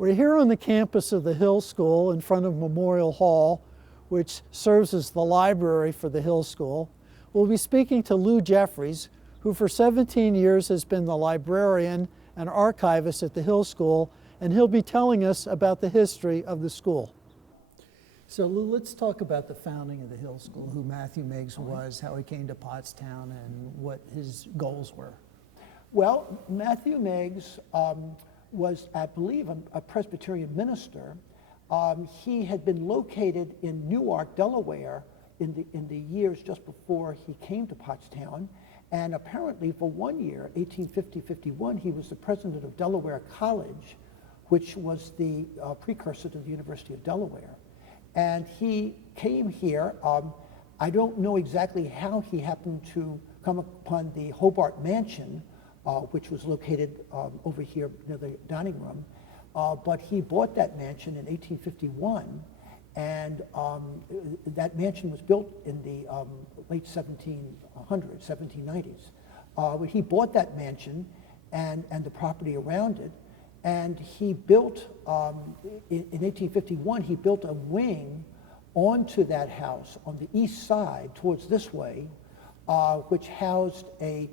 We're here on the campus of the Hill School in front of Memorial Hall, which serves as the library for the Hill School. We'll be speaking to Lou Jeffries, who for 17 years has been the librarian and archivist at the Hill School, and he'll be telling us about the history of the school. So Lou, let's talk about the founding of the Hill School, who Matthew Meigs was, how he came to Pottstown, and what his goals were. Well, Matthew Meigs was, I believe, a Presbyterian minister. He had been located in Newark, Delaware, in the years just before he came to Pottstown, and apparently for 1 year, 1850-51, he was the president of Delaware College, which was the precursor to the University of Delaware. And he came here. I don't know exactly how he happened to come upon the Hobart Mansion, which was located over here near the dining room, but he bought that mansion in 1851, and that mansion was built in the late 1790s. He bought that mansion and the property around it, and he built, in 1851, he built a wing onto that house on the east side towards this way, which housed a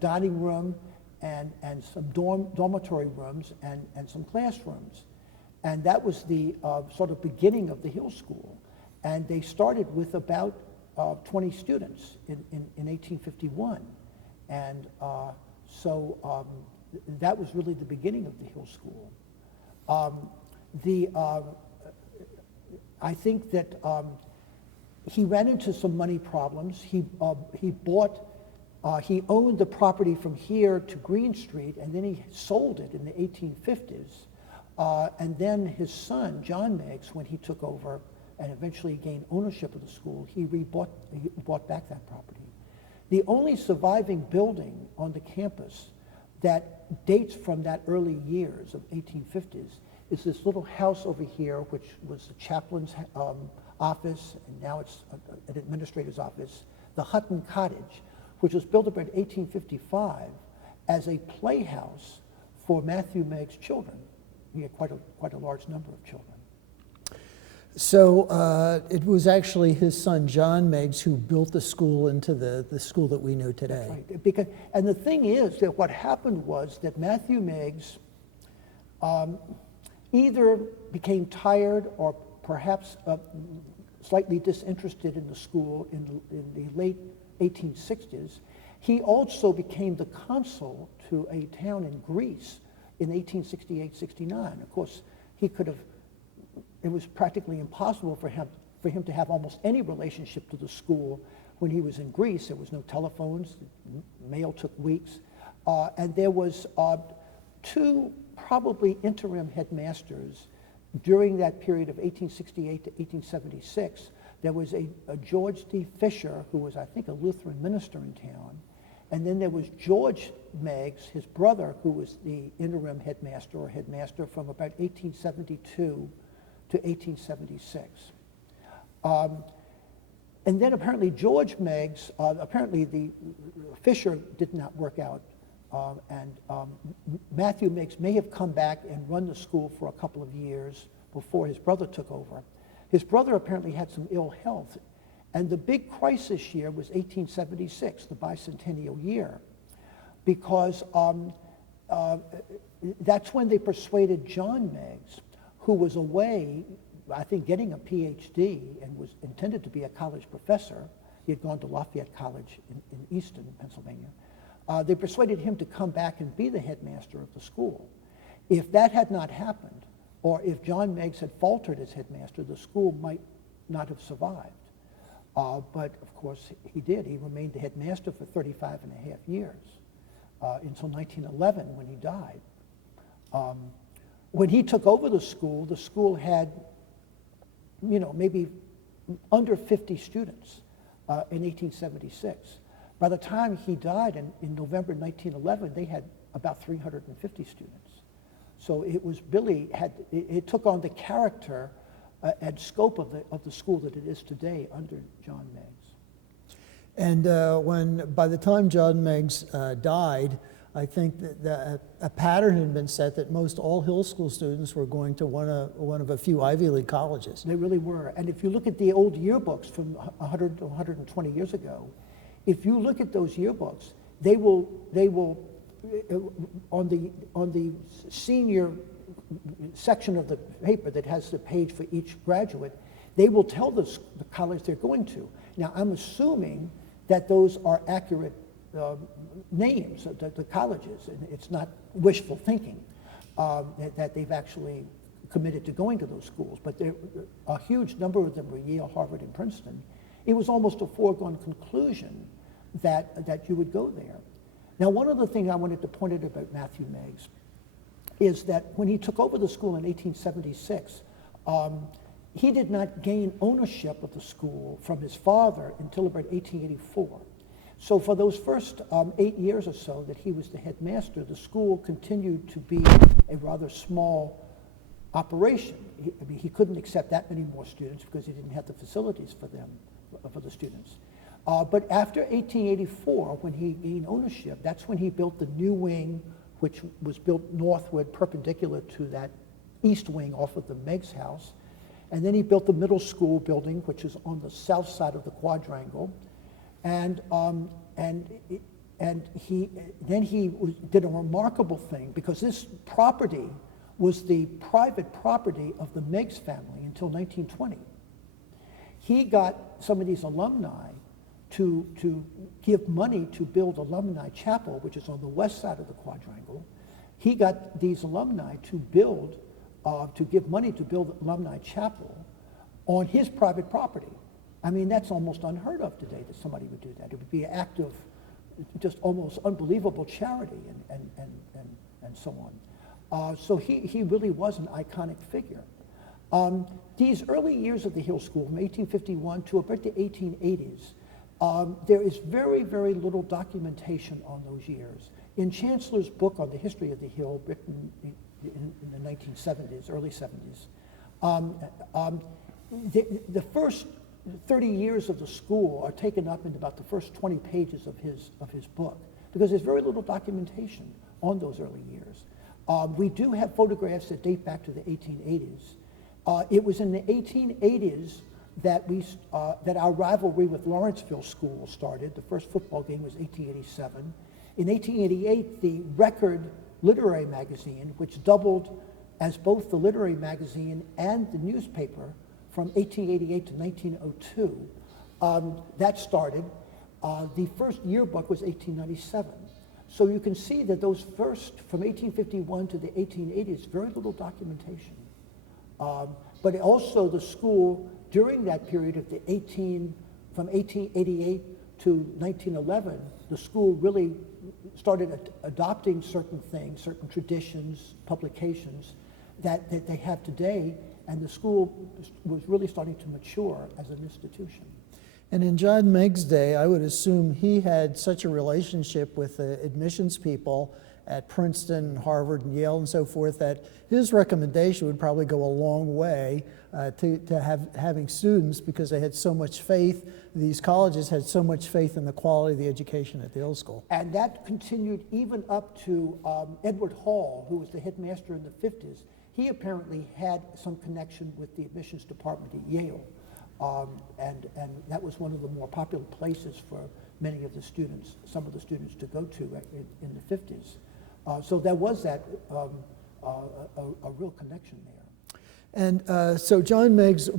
dining room and some dormitory rooms and some classrooms. And that was the sort of beginning of the Hill School. And they started with about 20 students in 1851. And so that was really the beginning of the Hill School. I think that he ran into some money problems. He owned the property from here to Green Street, and then he sold it in the 1850s. And then his son, John Meigs, when he took over and eventually gained ownership of the school, he bought back that property. The only surviving building on the campus that dates from that early years of 1850s is this little house over here, which was the chaplain's office, and now it's an administrator's office, the Hylton Cottage, which was built about 1855 as a playhouse for Matthew Meigs' children. He had quite a large number of children. So it was actually his son, John Meigs, who built the school into the school that we know today. That's right. And the thing is that what happened was that Matthew Meigs either became tired or perhaps slightly disinterested in the school in the late 1860s. He also became the consul to a town in Greece in 1868-69. Of course, it was practically impossible for him to have almost any relationship to the school when he was in Greece. There was no telephones, mail took weeks, and there was two probably interim headmasters during that period of 1868 to 1876. There was a George D. Fisher, who was, I think, a Lutheran minister in town. And then there was George Meigs, his brother, who was the interim headmaster from about 1872 to 1876. And then apparently George Meigs, apparently the Fisher did not work out. And Matthew Meigs may have come back and run the school for a couple of years before his brother took over. His brother apparently had some ill health, and the big crisis year was 1876, the bicentennial year, because that's when they persuaded John Meigs, who was away, I think, getting a PhD and was intended to be a college professor. He had gone to Lafayette College in Easton, Pennsylvania. They persuaded him to come back and be the headmaster of the school. If that had not happened, or if John Meigs had faltered as headmaster, the school might not have survived. But of course he did. He remained the headmaster for 35 and a half years until 1911 when he died. When he took over the school had, maybe under 50 students in 1876. By the time he died in November 1911, they had about 350 students. So it was really it took on the character and scope of the school that it is today under John Meigs. And by the time John Meigs died, I think that a pattern had been set that most all Hill School students were going to one of a few Ivy League colleges. They really were. And if you look at the old yearbooks from 100 to 120 years ago, if you look at those yearbooks, they will on the senior section of the paper that has the page for each graduate, they will tell the college they're going to. Now, I'm assuming that those are accurate names of the colleges, and it's not wishful thinking that they've actually committed to going to those schools, but a huge number of them were Yale, Harvard, and Princeton. It was almost a foregone conclusion that you would go there. Now, one other thing I wanted to point out about Matthew Meigs is that when he took over the school in 1876, he did not gain ownership of the school from his father until about 1884. So for those first 8 years or so that he was the headmaster, the school continued to be a rather small operation. He couldn't accept that many more students because he didn't have the facilities for them, for the students. But after 1884, when he gained ownership, that's when he built the new wing, which was built northward, perpendicular to that east wing off of the Meigs house. And then he built the middle school building, which is on the south side of the quadrangle. And he did a remarkable thing, because this property was the private property of the Meigs family until 1920. He got some of these alumni to give money to build Alumni Chapel, which is on the west side of the quadrangle. He got these alumni to give money to build Alumni Chapel on his private property. I mean, that's almost unheard of today that somebody would do that. It would be an act of just almost unbelievable charity and so on. So he really was an iconic figure. These early years of the Hill School, from 1851 to about the 1880s, there is very, very little documentation on those years. In Chancellor's book on the history of the Hill, written in the 1970s, early 70s, the first 30 years of the school are taken up in about the first 20 pages of his book, because there's very little documentation on those early years. We do have photographs that date back to the 1880s. It was in the 1880s that our rivalry with Lawrenceville School started. The first football game was 1887. In 1888, the Record literary magazine, which doubled as both the literary magazine and the newspaper from 1888 to 1902, that started. The first yearbook was 1897. So you can see that those first, from 1851 to the 1880s, very little documentation. But also the school, during that period of from 1888 to 1911, the school really started adopting certain things, certain traditions, publications that they have today, and the school was really starting to mature as an institution. And in John Meigs' day, I would assume he had such a relationship with the admissions people at Princeton, Harvard, and Yale, and so forth, that his recommendation would probably go a long way to having students, because they had so much faith, these colleges had so much faith in the quality of the education at the Hill School. And that continued even up to Edward Hall, who was the headmaster in the 50s. He apparently had some connection with the admissions department at Yale. And that was one of the more popular places for many of the students, some of the students to go to in the 50s. So there was that a real connection there. And so John Meigs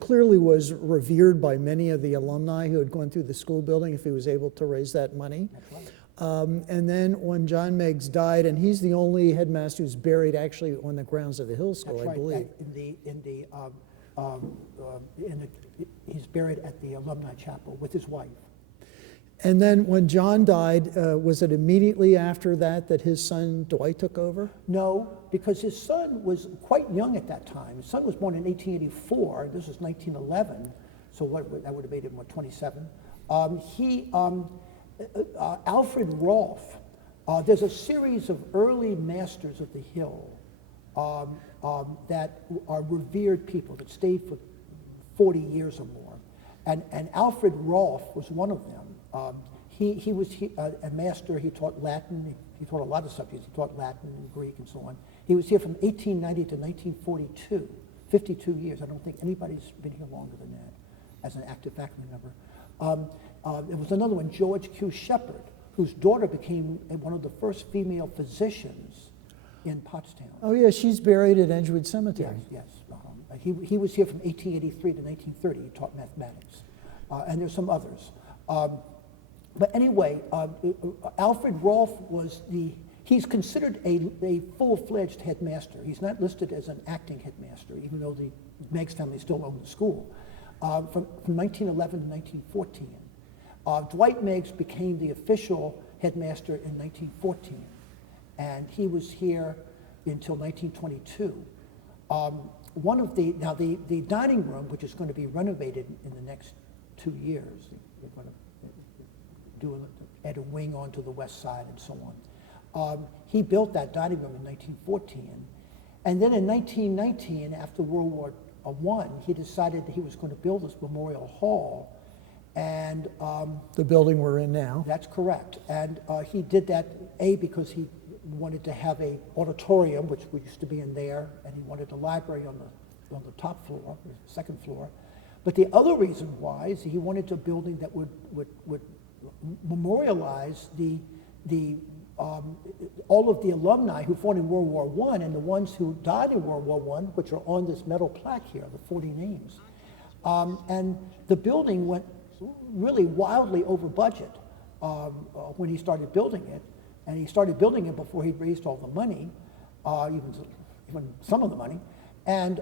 clearly was revered by many of the alumni who had gone through the school building, if he was able to raise that money. That's right. And then when John Meigs died, and he's the only headmaster who's buried actually on the grounds of the Hill School, That's right. I believe. He's buried at the Alumni Chapel with his wife. And then when John died, was it immediately after that that his son Dwight took over? No, because his son was quite young at that time. His son was born in 1884. This was 1911, so that would have made him, 27? Alfred Rolfe, there's a series of early masters of the Hill that are revered people that stayed for 40 years or more. And Alfred Rolfe was one of them. He was a master. He taught Latin, he taught a lot of subjects. He taught Latin and Greek and so on. He was here from 1890 to 1942, 52 years. I don't think anybody's been here longer than that as an active faculty member. There was another one, George Q. Shepard, whose daughter became one of the first female physicians in Pottstown. Oh yeah, she's buried at Edgewood Cemetery. Yes, yes. He was here from 1883 to 1930. He taught mathematics. And there's some others. But anyway, Alfred Rolfe was he's considered a full-fledged headmaster. He's not listed as an acting headmaster, even though the Meigs family still owned the school. From 1911 to 1914. Dwight Meigs became the official headmaster in 1914, and he was here until 1922. The dining room, which is going to be renovated in the next 2 years, they're going to add a wing onto the west side and so on. He built that dining room in 1914, and then in 1919, after World War I, he decided that he was going to build this memorial hall, and the building we're in now. That's correct. And he did that, because he wanted to have a auditorium, which we used to be in there, and he wanted a library on the top floor, the second floor. But the other reason why is he wanted a building that would memorialize all of the alumni who fought in World War I and the ones who died in World War I, which are on this metal plaque here, the 40 names. And the building went really wildly over budget when he started building it. And he started building it before he'd raised all the money, even some of the money. And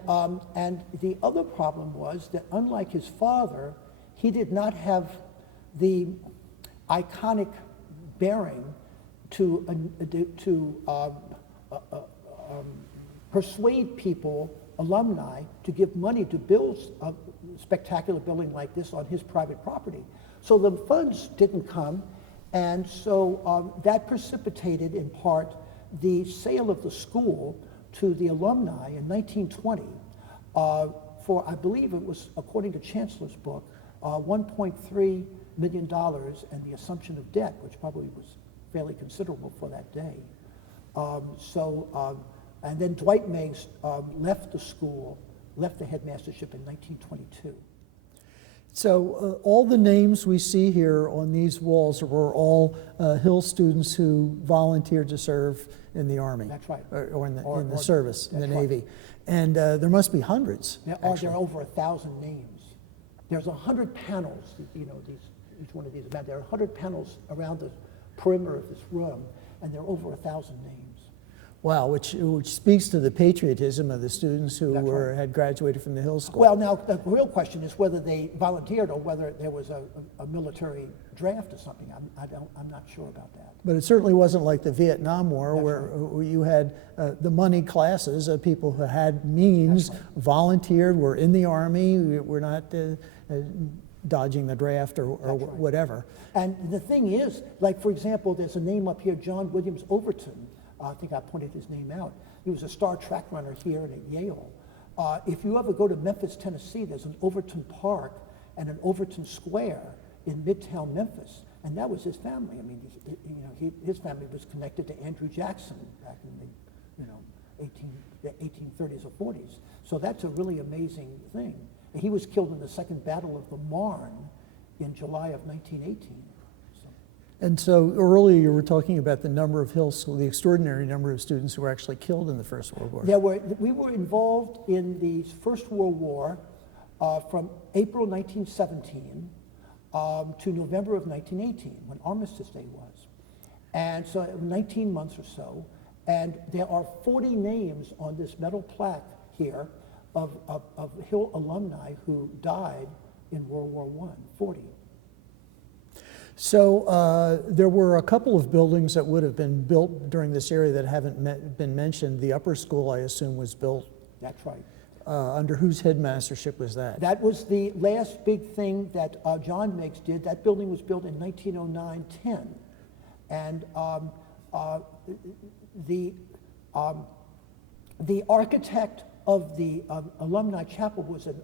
the other problem was that unlike his father, he did not have the iconic bearing to persuade people, alumni, to give money to build a spectacular building like this on his private property. So the funds didn't come, and so that precipitated in part the sale of the school to the alumni in 1920 for, I believe it was, according to Chancellor's book, $1.3 million and the assumption of debt, which probably was fairly considerable for that day. And then Dwight Meigs left the school, left the headmastership in 1922. So all the names we see here on these walls were all Hill students who volunteered to serve in the Army. That's right. Or in the service, in the Navy. Right. And there must be hundreds. There are over 1,000 names. There's 100 panels, each one of these, there are 100 panels around the perimeter of this room, and there are over 1,000 names. Wow, which speaks to the patriotism of the students who Right. had graduated from the Hill School. Well, now, the real question is whether they volunteered or whether there was a military draft or something. I'm not sure about that. But it certainly wasn't like the Vietnam War, That's where you had the moneyed classes of people who had means, volunteered, were in the Army, were not dodging the draft or whatever. And the thing is, like, for example, there's a name up here, John Williams Overton. I think I pointed his name out. He was a star track runner here and at Yale. If you ever go to Memphis, Tennessee, there's an Overton Park and an Overton Square in Midtown Memphis, and that was his family. I mean, his family was connected to Andrew Jackson back in the 1830s or 40s. So that's a really amazing thing. And he was killed in the Second Battle of the Marne in July of 1918. And so earlier you were talking about the number of Hill School, the extraordinary number of students who were actually killed in the First World War. We were involved in the First World War from April 1917 to November of 1918, when Armistice Day was. And so 19 months or so. And there are 40 names on this metal plaque here of Hill alumni who died in World War I, 40. So there were a couple of buildings that would have been built during this era that haven't been mentioned. The upper school, I assume, was built. That's right. Under whose headmastership was that? That was the last big thing that John Meigs did. That building was built in 1909-10. And the architect of the alumni chapel was an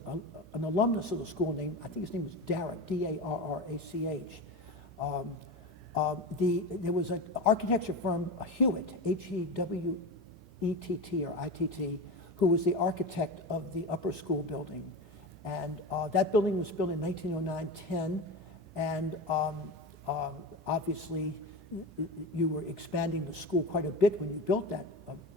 alumnus of the school named, I think his name was Darrach, D-A-R-R-A-C-H. There was an architecture firm, Hewitt, H-E-W-E-T-T or I-T-T, who was the architect of the upper school building. And that building was built in 1909-10, and obviously you were expanding the school quite a bit when you built that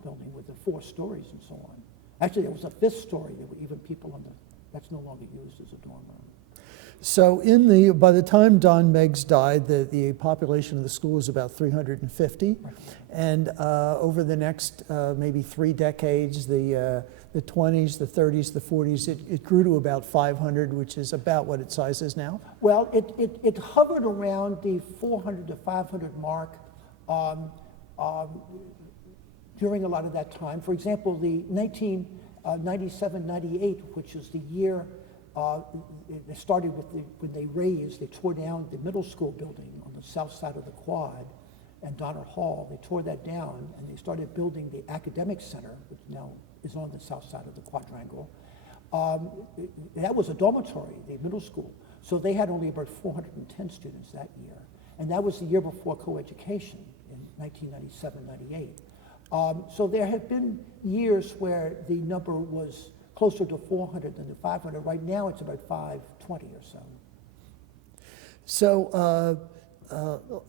building with the 4 stories and so on. Actually, there was a 5th story. There were even people on that's no longer used as a dorm room. So by the time Don Meggs died, the population of the school was about 350. Right. And over the next maybe 3 decades, the 20s, the 30s, the 40s, it grew to about 500, which is about what its size is now. Well, it hovered around the 400 to 500 mark during a lot of that time. For example, the 1997-98, which is the year it started with when they tore down the middle school building on the south side of the quad and Donner Hall. They tore that down and they started building the academic center, which now is on the south side of the quadrangle. That was a dormitory, the middle school. So they had only about 410 students that year. And that was the year before coeducation in 1997-98. So there have been years where the number was closer to 400 than to 500. Right now it's about 520 or so. So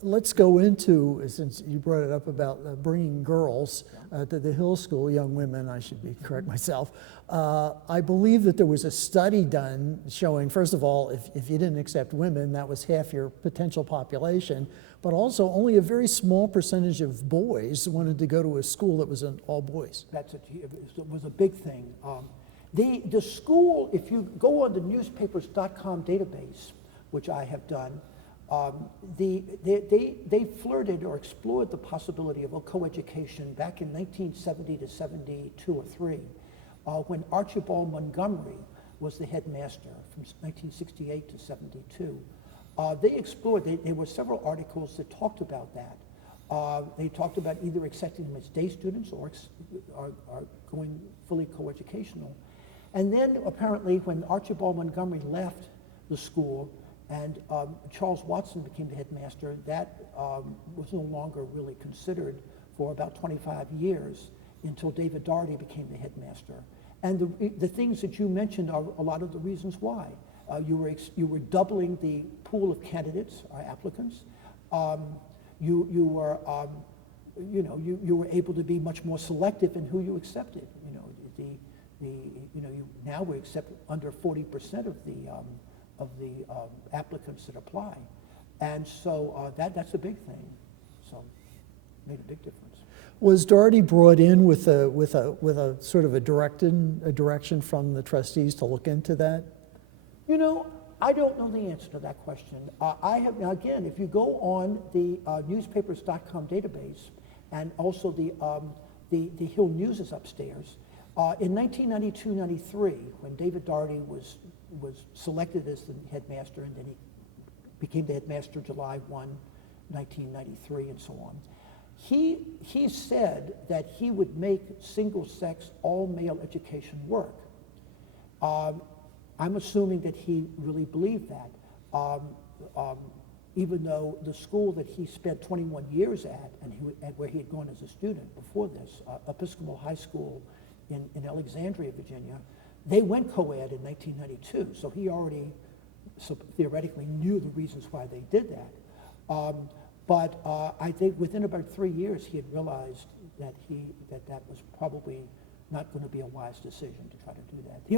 let's go into, since you brought it up about bringing girls to the Hill School, young women, I should correct myself. I believe that there was a study done showing, first of all, if you didn't accept women, that was half your potential population, but also only a very small percentage of boys wanted to go to a school that was all boys. It was a big thing. The school, if you go on the newspapers.com database, which I have done, they flirted or explored the possibility of a coeducation back in 1970 to 72 or 3, when Archibald Montgomery was the headmaster from 1968 to 72. They explored, there were several articles that talked about that. They talked about either accepting them as day students or going fully coeducational. And then apparently when Archibald Montgomery left the school and Charles Watson became the headmaster, that was no longer really considered for about 25 years until David Doherty became the headmaster. And the things that you mentioned are a lot of the reasons why. You were doubling the pool of candidates or applicants. You were able to be much more selective in who you accepted. Now we accept under 40% of the applicants that apply, and so that's a big thing. So made a big difference. Was Doherty brought in with a sort of a direction from the trustees to look into that? I don't know the answer to that question. Now again, if you go on the newspapers.com database, and also the Hill News is upstairs. In 1992-93, when David Doherty was selected as the headmaster, and then he became the headmaster July 1, 1993, and so on, he said that he would make single-sex, all-male education work. I'm assuming that he really believed that, even though the school that he spent 21 years at, and where he had gone as a student before this, Episcopal High School in Alexandria, Virginia, they went co-ed in 1992, so he already theoretically knew the reasons why they did that. But I think within about 3 years, he had realized that that was probably not going to be a wise decision to try to do that. The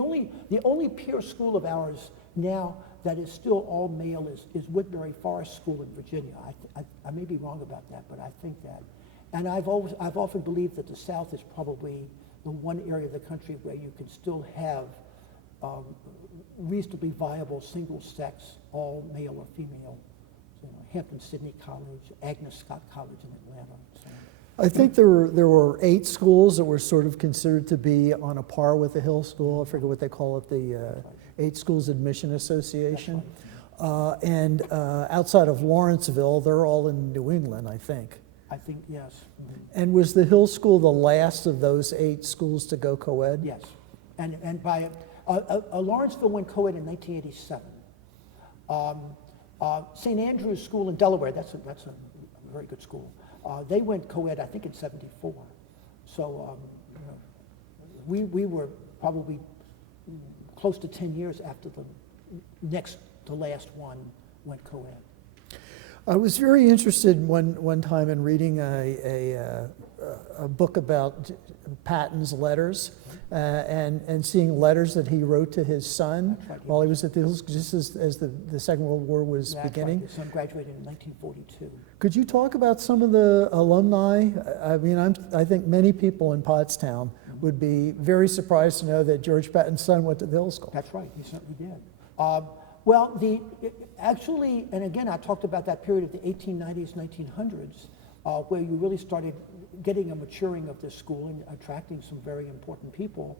only peer school of ours now that is still all male is Woodbury Forest School in Virginia. I may be wrong about that, but I think that. And I've often believed that the South is probably the one area of the country where you can still have reasonably viable single-sex, all male or female. Hampton-Sydney College, Agnes Scott College in Atlanta. So. I think there were 8 schools that were sort of considered to be on a par with the Hill School. I forget what they call it, the 8 Schools Admission Association. Right. And outside of Lawrenceville, they're all in New England, I think. I think, yes. Mm-hmm. And was the Hill School the last of those 8 schools to go co-ed? Yes. And by Lawrenceville went co-ed in 1987. St. Andrew's School in Delaware, that's a very good school. They went co-ed, I think, in '74. So you know, we were probably close to 10 years after the next to last one went co-ed. I was very interested one time in reading a book about Patton's letters and seeing letters that he wrote to his son while he was at the Hills, just as the Second World War was beginning. Right. His son graduated in 1942. Could you talk about some of the alumni? I mean, I think many people in Pottstown would be very surprised to know that George Patton's son went to the Hill School. That's right, he certainly did. Well, actually, and again, I talked about that period of the 1890s, 1900s, where you really started getting a maturing of this school and attracting some very important people.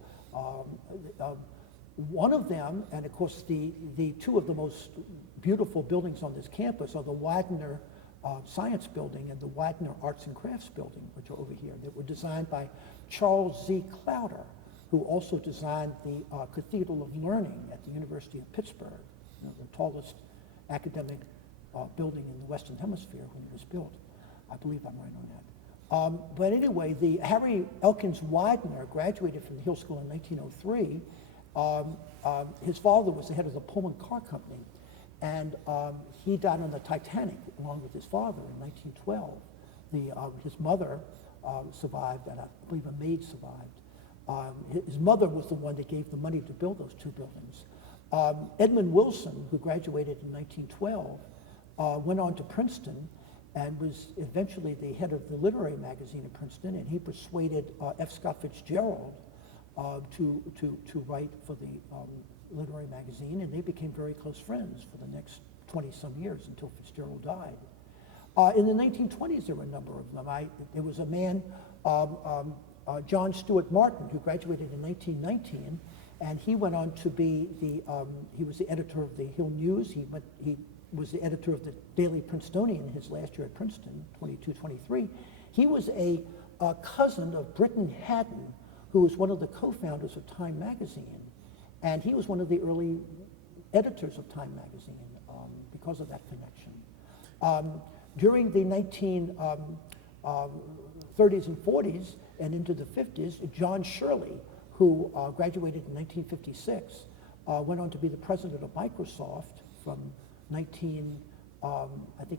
One of them, and of course the two of the most beautiful buildings on this campus are the Widener Science Building and the Widener Arts and Crafts Building, which are over here, that were designed by Charles Z. Clowder, who also designed the Cathedral of Learning at the University of Pittsburgh, you know, the tallest academic building in the Western Hemisphere when it was built. I believe I'm right on that. But anyway, the Harry Elkins Widener graduated from the Hill School in 1903. His father was the head of the Pullman Car Company, and he died on the Titanic along with his father in 1912. His mother survived, and I believe a maid survived. His mother was the one that gave the money to build those two buildings. Edmund Wilson, who graduated in 1912, went on to Princeton and was eventually the head of the literary magazine at Princeton, and he persuaded F. Scott Fitzgerald to write for the literary magazine, and they became very close friends for the next 20-some years until Fitzgerald died. In the 1920s, there were a number of them. There was a man, John Stuart Martin, who graduated in 1919, and he went on to be he was the editor of the Hill News. He was the editor of the Daily Princetonian in his last year at Princeton, 22-23. He was a cousin of Britton Haddon, who was one of the co-founders of Time magazine, and he was one of the early editors of Time magazine because of that connection. During the 1930s and 40s and into the 50s, John Shirley, who graduated in 1956, went on to be the president of Microsoft from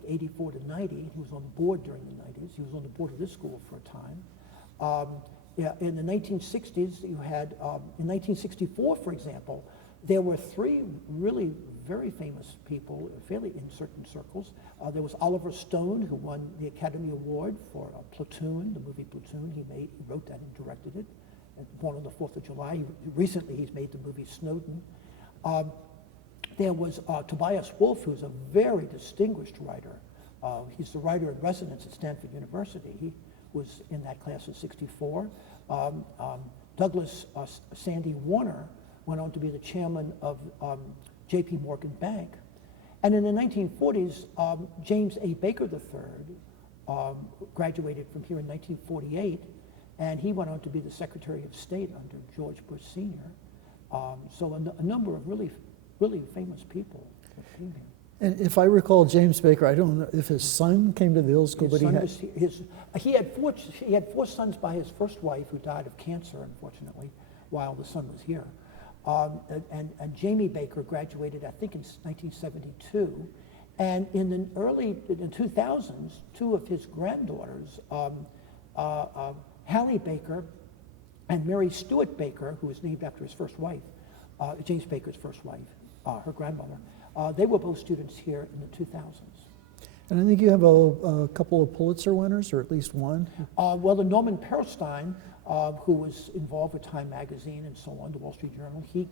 84 to 90. He was on the board during the 90s. He was on the board of this school for a time. In the 1960s, you had, in 1964, for example, there were three really very famous people, fairly in certain circles. There was Oliver Stone, who won the Academy Award for Platoon, the movie Platoon. He wrote that and directed it, born on the 4th of July. Recently, he's made the movie Snowden. There was Tobias Wolff, who's a very distinguished writer. He's the writer in residence at Stanford University. He was in that class of '64. Douglas Sandy Warner went on to be the chairman of J.P. Morgan Bank. And in the 1940s, James A. Baker III graduated from here in 1948, and he went on to be the Secretary of State under George Bush Sr. So a number of really famous people came here. And if I recall, James Baker, I don't know if his son came to the Hill School, but he had four sons by his first wife, who died of cancer, unfortunately, while the son was here. And Jamie Baker graduated, I think, in 1972. And in the early 2000s, two of his granddaughters, Hallie Baker and Mary Stewart Baker, who was named after his first wife, James Baker's first wife, her grandmother, they were both students here in the 2000s. And I think you have a couple of Pulitzer winners, or at least one. Well, the Norman Perlstein, who was involved with Time magazine and so on, the Wall Street Journal, he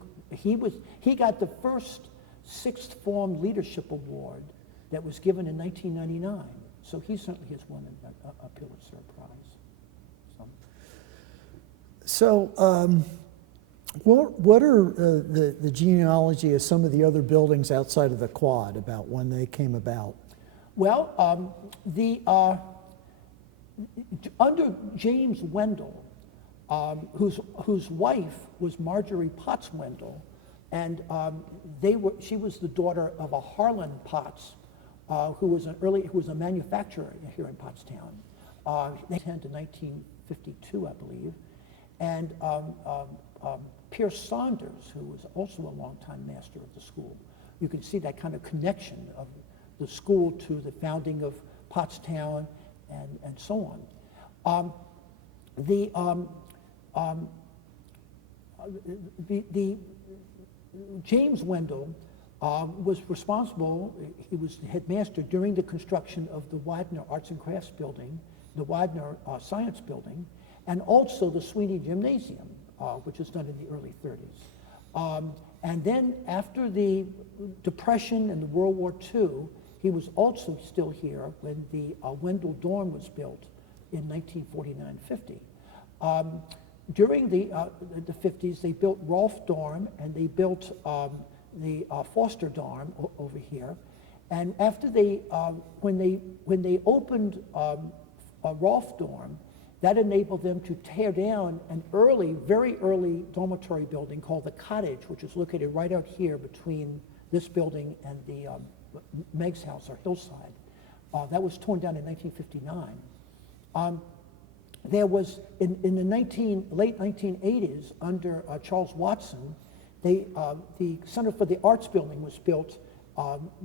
got the first sixth form leadership award that was given in 1999. So he certainly has won a Pulitzer Prize. So what are the genealogy of some of the other buildings outside of the quad about when they came about? Well, under James Wendell, whose wife was Marjorie Potts Wendell, and she was the daughter of a Harlan Potts, who was a manufacturer here in Pottstown. They attended to 1952, I believe, and Pierce Saunders, who was also a longtime master of the school. You can see that kind of connection of the school to the founding of Pottstown and so on. James Wendell was responsible, he was the headmaster during the construction of the Widener Arts and Crafts Building, the Widener Science Building, and also the Sweeney Gymnasium, which was done in the early 30s. And then after the Depression and the World War II, he was also still here when the Wendell Dorm was built in 1949-50. During the 50s, they built Rolfe Dorm, and they built the Foster Dorm over here. And after when they opened Rolfe Dorm, that enabled them to tear down an very early dormitory building called the Cottage, which is located right out here between this building and the Meg's house, or Hillside. That was torn down in 1959. There was, in the late 1980s, under Charles Watson, the Center for the Arts building was built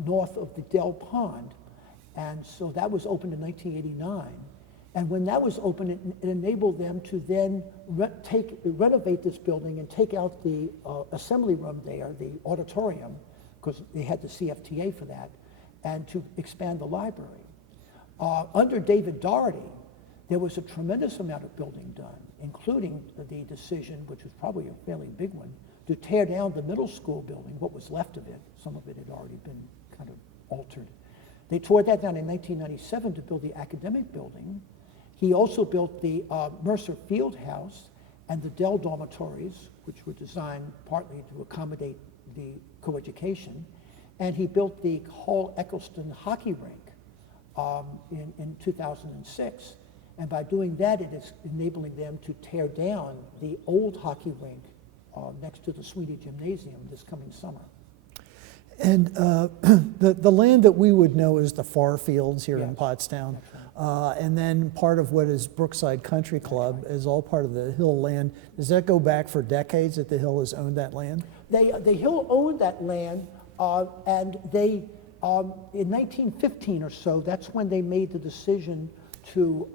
north of the Dell Pond, and so that was opened in 1989. And when that was open, it enabled them to then renovate this building and take out the assembly room there, the auditorium, because they had the CFTA for that, and to expand the library. Under David Doherty, there was a tremendous amount of building done, including the decision, which was probably a fairly big one, to tear down the middle school building, what was left of it. Some of it had already been kind of altered. They tore that down in 1997 to build the academic building. He also built the Mercer Field House and the Dell dormitories, which were designed partly to accommodate the coeducation. And he built the Hall Eccleston hockey rink in 2006. And by doing that, it is enabling them to tear down the old hockey rink next to the Sweeney Gymnasium this coming summer. And the land that we would know as the Far Fields here in Pottstown, right. And then part of what is Brookside Country Club is all part of the Hill land. Does that go back for decades that the Hill has owned that land? The Hill owned that land, and they, in 1915 or so, that's when they made the decision to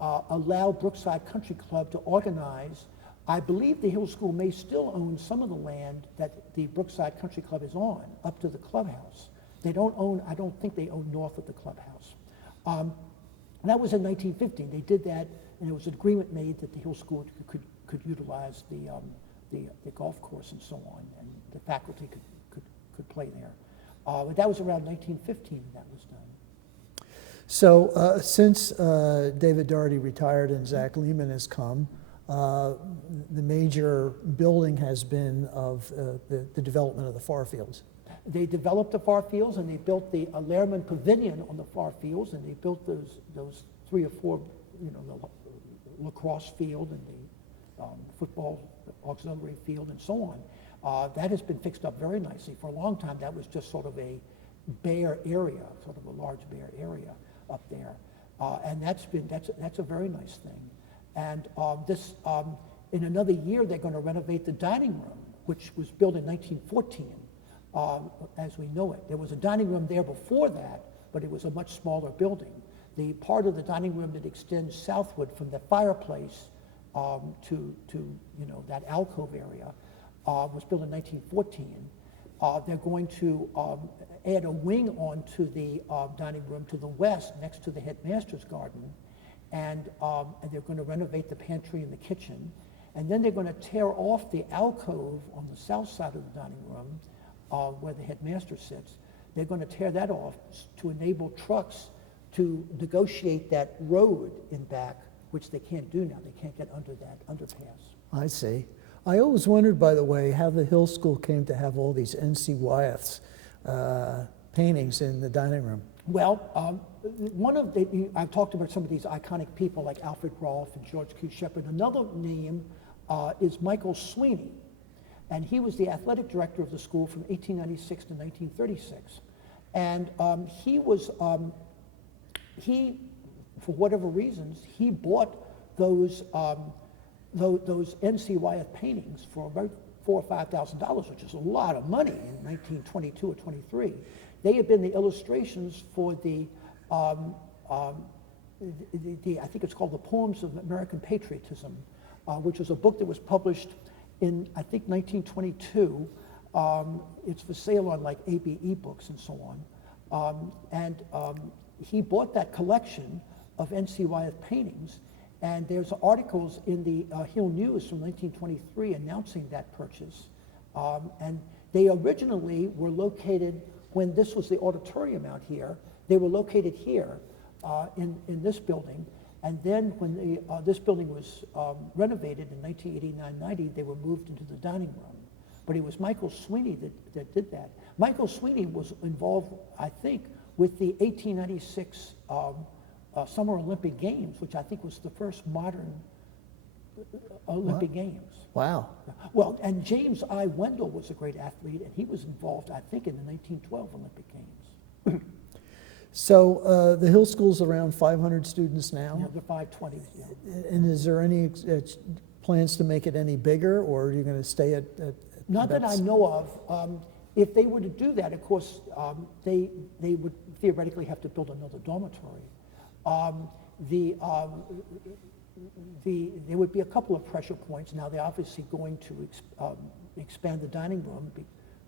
allow Brookside Country Club to organize. I believe the Hill School may still own some of the land that the Brookside Country Club is on, up to the clubhouse. They don't own, I don't think they own north of the clubhouse. That was in 1915. They did that, and there was an agreement made that the Hill School could utilize the golf course and so on, and the faculty could play there. But that was around 1915 that was done. So since David Doherty retired and Zach Lehman has come, the major building has been of the development of the Far Fields. They developed the Far Fields, and they built the Lehrman Pavilion on the Far Fields, and they built those 3 or 4, the lacrosse field and the football auxiliary field and so on. That has been fixed up very nicely. For a long time, that was just sort of a bare area, sort of a large bare area up there, and that's a very nice thing. And in another year, they're going to renovate the dining room, which was built in 1914, as we know it. There was a dining room there before that, but it was a much smaller building. The part of the dining room that extends southward from the fireplace to that alcove area was built in 1914. They're going to add a wing onto the dining room to the west, next to the headmaster's garden, and they're going to renovate the pantry and the kitchen. And then they're going to tear off the alcove on the south side of the dining room where the headmaster sits. They're going to tear that off to enable trucks to negotiate that road in back, which they can't do now. They can't get under that underpass. I see. I always wondered, by the way, how the Hill School came to have all these N.C. Wyeth's paintings in the dining room. Well, I've talked about some of these iconic people like Alfred Rolfe and George Q. Shepard. Another name is Michael Sweeney, and he was the athletic director of the school from 1896 to 1936. And he was, for whatever reasons, he bought those NCYF paintings for about $4,000 or $5,000, which is a lot of money in 1922 or 23. They had been the illustrations for I think it's called The Poems of American Patriotism, which was a book that was published in, I think, 1922. It's for sale on like ABE books and so on. He bought that collection of NCYF paintings, and there's articles in the Hill News from 1923 announcing that purchase. And they originally were located, when this was the auditorium out here, they were located here in this building. And then when this building was renovated in 1989-90, they were moved into the dining room. But it was Michael Sweeney that did that. Michael Sweeney was involved, I think, with the 1896 Summer Olympic Games, which I think was the first modern Olympic Games. Wow. Well, and James I. Wendell was a great athlete, and he was involved, I think, in the 1912 Olympic Games. So the Hill School's around 500 students now? Yeah, the 520. Yeah. And is there any plans to make it any bigger, or are you going to stay at Not that I know of. If they were to do that, of course, they would theoretically have to build another dormitory. There would be a couple of pressure points. Now, they're obviously going to expand the dining room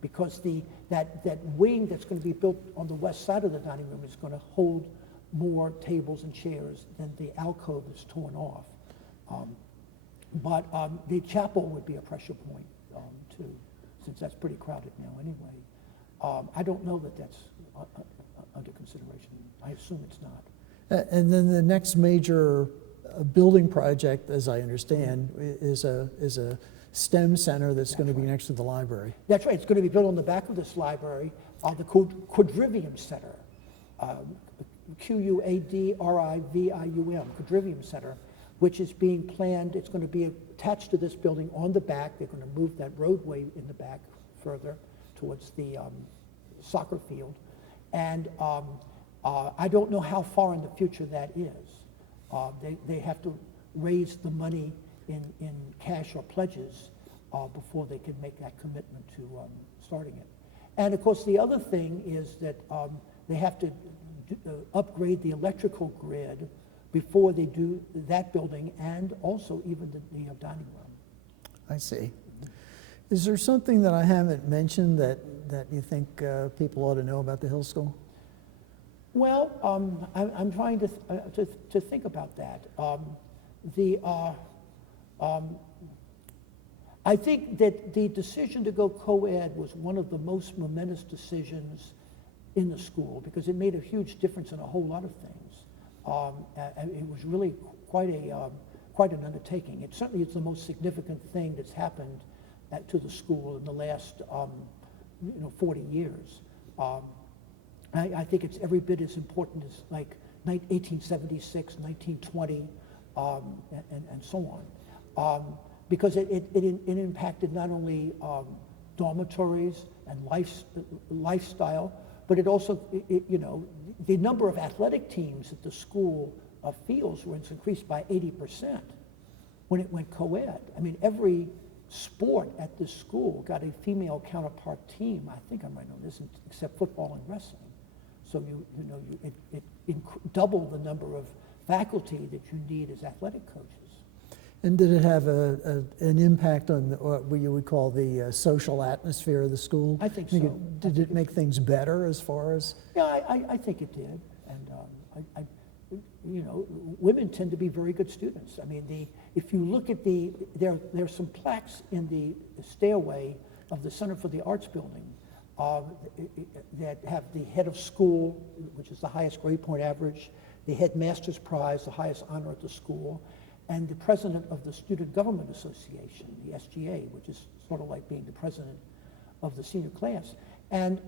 because that wing that's going to be built on the west side of the dining room is going to hold more tables and chairs than the alcove that's torn off. But the chapel would be a pressure point, too, since that's pretty crowded now anyway. I don't know that that's under consideration. I assume it's not. And then the next major building project, as I understand, is a STEM center that's going to be next to the library. That's right. It's going to be built on the back of this library, the Quadrivium Center, Quadrivium, Quadrivium Center, which is being planned. It's going to be attached to this building on the back. They're going to move that roadway in the back further towards the soccer field. And I don't know how far in the future that is. They have to raise the money in cash or pledges before they can make that commitment to starting it. And of course, the other thing is that they have to upgrade the electrical grid before they do that building and also even the dining room. I see. Is there something that I haven't mentioned that you think people ought to know about the Hill School? Well, I'm trying to think about that. I think that the decision to go co-ed was one of the most momentous decisions in the school because it made a huge difference in a whole lot of things. It was really quite an undertaking. It certainly is the most significant thing that's happened to the school in the last 40 years. I think it's every bit as important as like 1876, 1920, and so on. Because it impacted not only dormitories and lifestyle, but it also, the number of athletic teams that the school fields was increased by 80% when it went co-ed. I mean, every sport at this school got a female counterpart team. I think I'm right on this, except football and wrestling. So it doubled the number of faculty that you need as athletic coaches. And did it have an impact on what you would call the social atmosphere of the school? I think so. Did it make things better as far as? Yeah, I think it did. And women tend to be very good students. I mean, if you look at there's some plaques in the stairway of the Center for the Arts building that have the head of school, which is the highest grade point average, the headmaster's prize, the highest honor at the school, and the president of the Student Government Association, the SGA, which is sort of like being the president of the senior class. And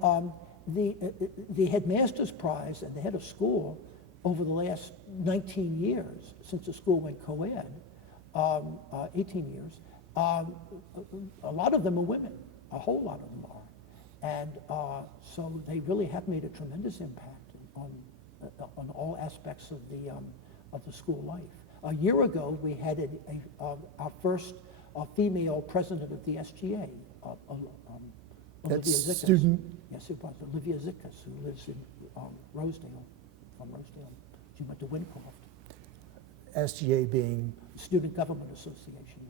the headmaster's prize and the head of school over the last 19 years, since the school went co-ed, 18 years, a lot of them are women, a whole lot of them are. And so they really have made a tremendous impact on all aspects of the school life. A year ago, we had our first female president of the SGA, Olivia That's Zickas. student? Yes, it was Olivia Zickas, who lives in Rosedale, from Rosedale. She went to Wincroft. SGA being? Student Government Association,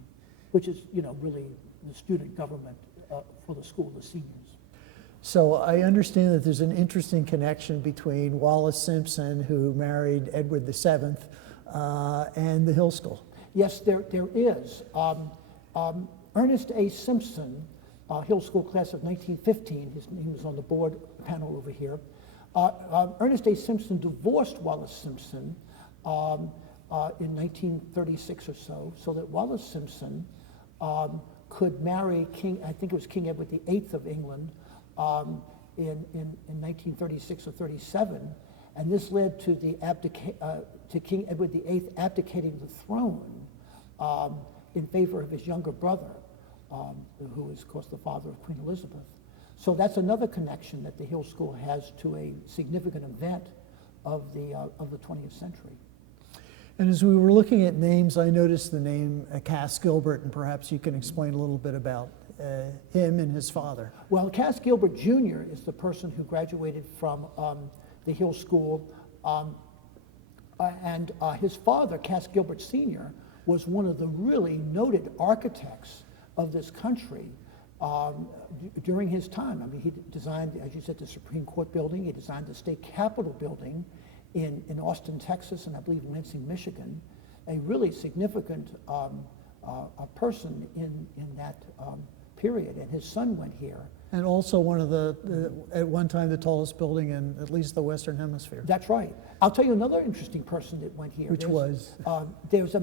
which is, really the student government for the school, the seniors. So I understand that there's an interesting connection between Wallace Simpson, who married Edward VII, and the Hill School. Yes, there is. Ernest A. Simpson, Hill School class of 1915, his name is on the board panel over here. Ernest A. Simpson divorced Wallace Simpson in 1936 or so that Wallace Simpson could marry I think it was King Edward VIII of England in 1936 or 37, and this led to to King Edward VIII abdicating the throne in favor of his younger brother, who is, of course, the father of Queen Elizabeth. So that's another connection that the Hill School has to a significant event of the 20th century. And as we were looking at names, I noticed the name Cass Gilbert, and perhaps you can explain a little bit about him and his father. Well, Cass Gilbert Jr. is the person who graduated from the Hill School, and his father, Cass Gilbert Sr., was one of the really noted architects of this country during his time. I mean, he designed, as you said, the Supreme Court building. He designed the State Capitol building in Austin, Texas, and I believe Lansing, Michigan. A really significant a person in that period, and his son went here. And also one of at one time, the tallest building in at least the Western Hemisphere. That's right. I'll tell you another interesting person that went here. There's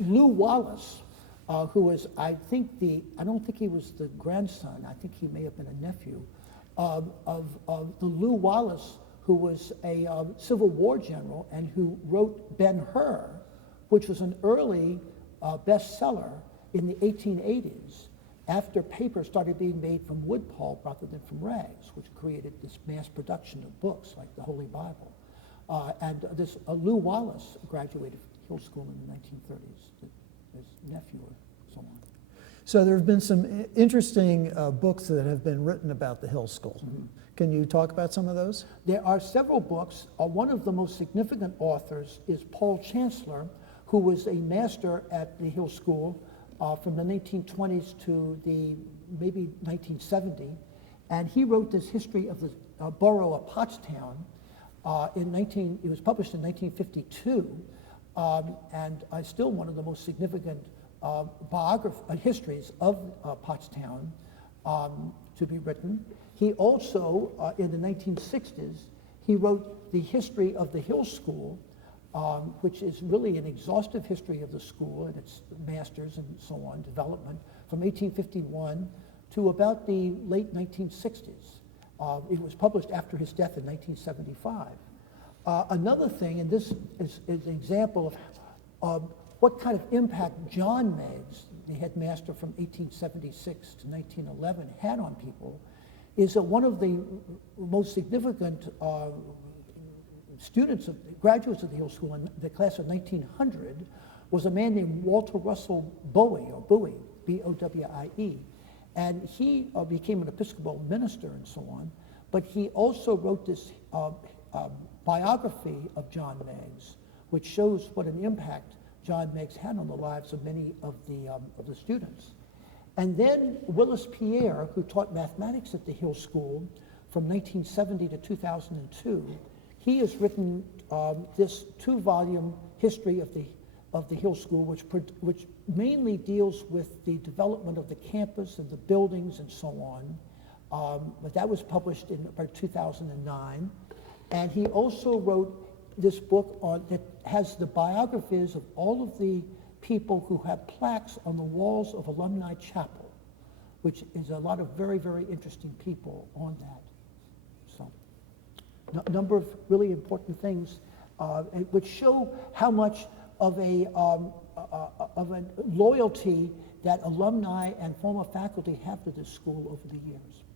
Lew Wallace, who was, I don't think he was the grandson, I think he may have been a nephew, of the Lew Wallace, who was a Civil War general and who wrote Ben-Hur, which was an early bestseller in the 1880s, after paper started being made from wood pulp rather than from rags, which created this mass production of books like the Holy Bible. And this Lew Wallace graduated from Hill School in the 1930s, his nephew or so on. So there have been some interesting books that have been written about the Hill School. Mm-hmm. Can you talk about some of those? There are several books. One of the most significant authors is Paul Chancellor, who was a master at the Hill School from the 1920s to the maybe 1970, and he wrote this history of the borough of Pottstown. It was published in 1952, and still one of the most significant histories of Pottstown to be written. He also, in the 1960s, he wrote the history of the Hill School, which is really an exhaustive history of the school and its masters and so on, development, from 1851 to about the late 1960s. It was published after his death in 1975. Another thing, and this is an example of what kind of impact John Meigs, the headmaster from 1876 to 1911, had on people, is that one of the most significant graduates of the Hill School in the class of 1900 was a man named Walter Russell Bowie, or Bowie, B-O-W-I-E. And he became an Episcopal minister and so on, but he also wrote this biography of John Meigs, which shows what an impact John Meigs had on the lives of many of the students. And then Willis Pierre, who taught mathematics at the Hill School from 1970 to 2002, he has written this 2-volume history of the Hill School, which mainly deals with the development of the campus and the buildings and so on. But that was published in about 2009. And he also wrote this book that has the biographies of all of the people who have plaques on the walls of Alumni Chapel, which is a lot of very, very interesting people on that. So, a number of really important things which show how much of a loyalty that alumni and former faculty have to this school over the years.